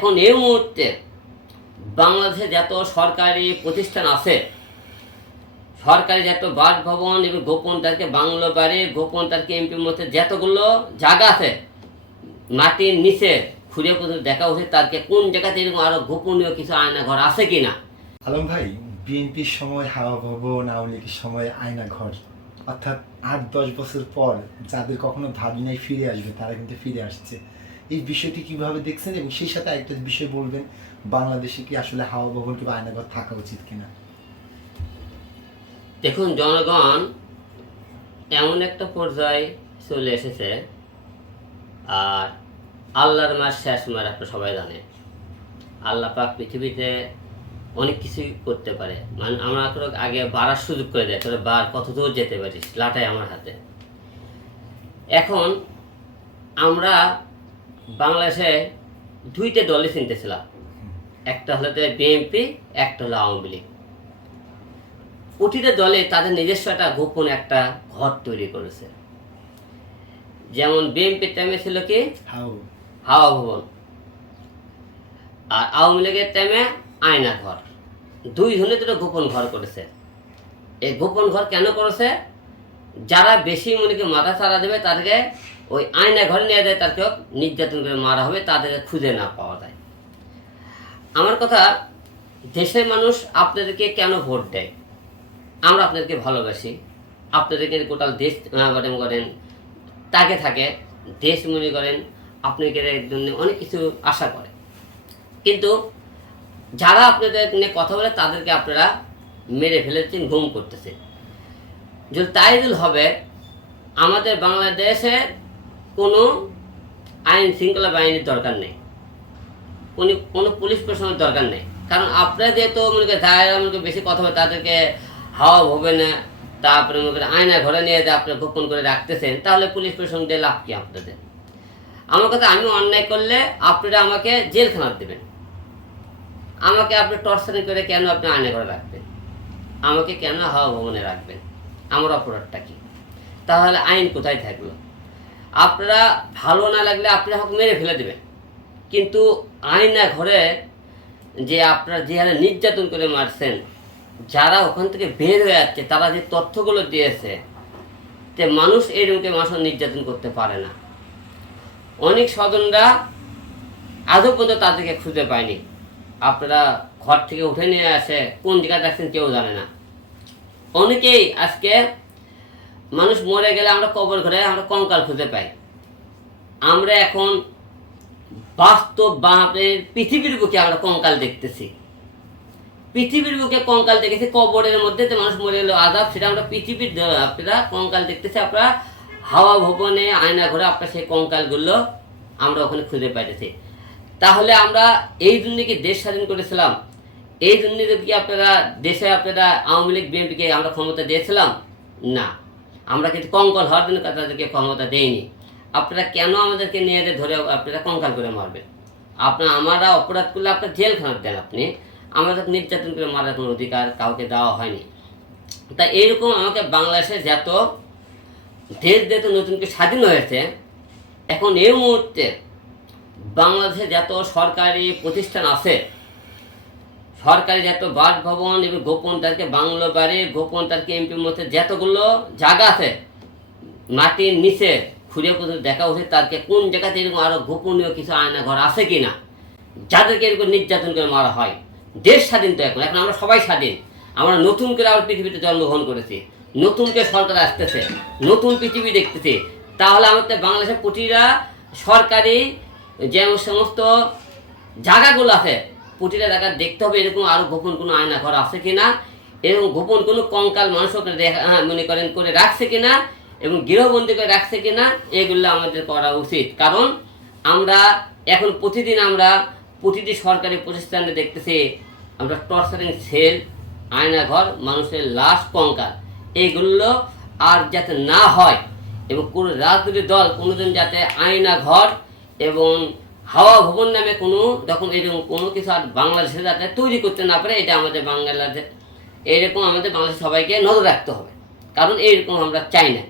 এখন এই মুহূর্তে বাংলাদেশে যত সরকারি প্রতিষ্ঠান আছে, সরকারি যত বাসভবন এবং গোপন তারকে বাংলো বাড়ি, গোপন তারকে এমপির মধ্যে যতগুলো জায়গা আছে, মাটির নিচে খুঁড়ে খুঁড়ে দেখা উচিত তারকে কোন জায়গাতে এরকম আরও গোপনীয় কিছু আয়না ঘর আছে কিনা। আলম ভাই, বিএনপির সময় হাওয়া ভবন, আওয়ামী লীগের সময় আয়না ঘর অর্থাৎ আট দশ বছর পর যাদের কখনো ভাবি নাই ফিরে আসবে, তারা কিন্তু ফিরে আসছে। এই বিষয়টি কীভাবে দেখছেন এবং সেই সাথে আরেকটা বিষয় বলবেন, বাংলাদেশে কি আসলে হাওয়া ভবন কিংবা আয়না ঘর থাকা উচিত কিনা? দেখুন, জনগণ এমন একটা পর্যায়ে চলে এসেছে, আর আল্লাহর মাস শেষ মার আপনি সবাই জানে আল্লাহ পাক পৃথিবীতে অনেক কিছুই করতে পারে। মানে আমরা তো আগে বাড়ার সুযোগ করে দেয় তোরা বার কত দূর যেতে পারিস, লাটাই আমার হাতে। এখন আমরা বাংলাদেশে দুইটা দলে চিনতেছিলাম একটা হলো বিএনপি একটা হলো আওয়ামী লীগ। প্রতিটা দলে তাদের নিজস্ব একটা গোপন একটা ঘর তৈরি করেছে। যেমন বিএনপির টাইমে ছিল কি? হাওয়া। ভবন। আর আওয়ামী লীগের টাইমে আয়না ঘর। দুই ধরনের দুটো গোপন ঘর করেছে। এই গোপন ঘর কেন করেছে? যারা বেশি মনে কি মাথা ছাড়া দেবে তাদেরকে ওই আয়না ঘরে নিয়ে যায় তাদেরকে নির্যাতন করে মারা হবে তাদেরকে খুঁজে না পাওয়া যায়। আমার কথা দেশের মানুষ আপনাদেরকে কেন ভোট দেয়? আমরা আপনাদেরকে ভালোবাসি। আপনাদেরকে গোটাল দেশ আহ, মানে করেন তাকে থাকে দেশ মনে করেন আপনাদের জন্য অনেক কিছু আশা করে। কিন্তু যারা আপনাদের নিয়ে কথা বলে তাদেরকে আপনারা মেরে ফেলেছেন ঘুম করতেছে যদি হবে, আমাদের বাংলাদেশের কোনো আইন শৃঙ্খলা বাহিনীর দরকার নেই। উনি কোনো পুলিশ প্রশাসনের দরকার নেই। কারণ আপনারা যেহেতু মনে করেন যারা মনে করেন বেশি কথা বলে তাদেরকে হাওয়া হবে না, তারপরে মনে করেন আয়না ঘরে নিয়ে যে আপনারা গোপন করে রাখতেছেন, তাহলে পুলিশ প্রশাসন দিয়ে লাভ কি আপনাদের? আমার কথা, আমি অন্যায় করলে আপনারা আমাকে জেলখানার দেবেন। আমাকে আপনি টর্চারিং করে কেন আপনি আয়না ঘরে রাখবেন? আমাকে কেন হাওয়া ভবনে রাখবেন? আমার অপরাধটা কি? তাহলে আইন কোথায় থাকল? আপনারা ভালো না লাগলে আপনারা আমাকে মেরে ফেলে দেবেন। কিন্তু আয়না ঘরে যে আপনারা যে হারে নির্যাতন করে মারছেন, যারা ওখান থেকে বের হয়ে যাচ্ছে, তারা যে তথ্যগুলো দিয়েছে যে মানুষ এইরকমকে মানুষ নির্যাতন করতে পারে না। অনেক স্বজনরা আজও পর্যন্ত তাদেরকে খুঁজে পায়নি। আপনারা ঘর থেকে উঠে নিয়ে আসে, কোন জায়গায় রাখছেন কেউ জানে না। অনেকেই আজকে মানুষ মরে গেলে আমরা কবর ঘরে আমরা কঙ্কাল খুঁজে পাই। আমরা এখন বাস্তব বা পৃথিবীর বুকে আমরা কঙ্কাল দেখতেছি। পৃথিবীর বুকে কঙ্কাল দেখেছি, কবরের মধ্যে যে মানুষ মরে গেল আদাব সেটা আমরা পৃথিবীর আপনারা কঙ্কাল দেখতেছি, আপনারা হাওয়া ভবনে, আয়না ঘরে আপনার সেই কঙ্কালগুলো আমরা ওখানে খুঁজে পাইতেছি। তাহলে আমরা এই জন্য কি দেশ স্বাধীন করেছিলাম? এই জন্য কি আপনারা দেশে আপনারা আওয়ামী লীগ, বিএনপিকে আমরা ক্ষমতা দিয়েছিলাম? না। আমরা কিন্তু কঙ্কাল হওয়ার জন্য তাদেরকে ক্ষমতা দেইনি। আপনারা কেন আমাদেরকে নিয়ে ধরে আপনারা কঙ্কাল করে মারবেন? আপনার, আমরা অপরাধ করলে আপনার জেলখানা দেন আপনি। আমাদের নির্যাতন করে মারার কোনো অধিকার কাউকে দেওয়া হয়নি। তা এইরকম আমাকে বাংলাদেশে যত দেশ যেহেতু নতুন করে স্বাধীন হয়েছে, এখন এই মুহূর্তে বাংলাদেশে যত সরকারি প্রতিষ্ঠান আছে সরকারি যত বাসভবন এবং গোপন তারকে বাংলো বাড়ি, গোপন তারকে এমপির মধ্যে যতগুলো জায়গা আছে, মাটির নিচে খুঁড়ে খুঁড়ে দেখা উচিত তারকে কোন জায়গাতে এরকম আরও গোপনীয় কিছু আয়না ঘর আছে কিনা। যাদেরকে এরকম নির্যাতন করে মারা হয়। দেশ স্বাধীন তো এখন এখন আমরা সবাই স্বাধীন। আমরা নতুন করে আবার পৃথিবীতে জন্মগ্রহণ করেছি। নতুন করে সরকার আসতেছে, নতুন পৃথিবী দেখতেছে। তাহলে আমাদের বাংলাদেশের প্রতিটা সরকারি যে সমস্ত জায়গাগুলো আছে প্রতিটা জায়গা দেখতে হবে, এরকম আরও গোপন কোনো আয়না ঘর আছে কিনা? এরকম গোপন কোনো কঙ্কাল মানুষকে দেখা- মনে করেন করে রাখছে কিনা? এবং গৃহবন্দী করে রাখছে কিনা? এগুলো আমাদের করা উচিত। কারণ আমরা এখন প্রতিদিন আমরা প্রতিটি সরকারি প্রতিষ্ঠানে দেখতেছি আমরা টর্চারিং সেল আয়না ঘর, মানুষের লাশ, কঙ্কাল, এইগুলো আর যাতে না হয়। এবং কোনো রাজনৈতিক দল কোনোদিন যাতে আয়না ঘর এবং হাওয়া ভবন নামে কোনো রকম এরকম কোনো কিছু আর বাংলাদেশে যাতে তৈরি করতে না পারে, এটা আমাদের বাংলাদেশ এরকম আমাদের বাংলাদেশ সবাইকে নজর রাখতে হবে। কারণ এইরকম আমরা চাই না।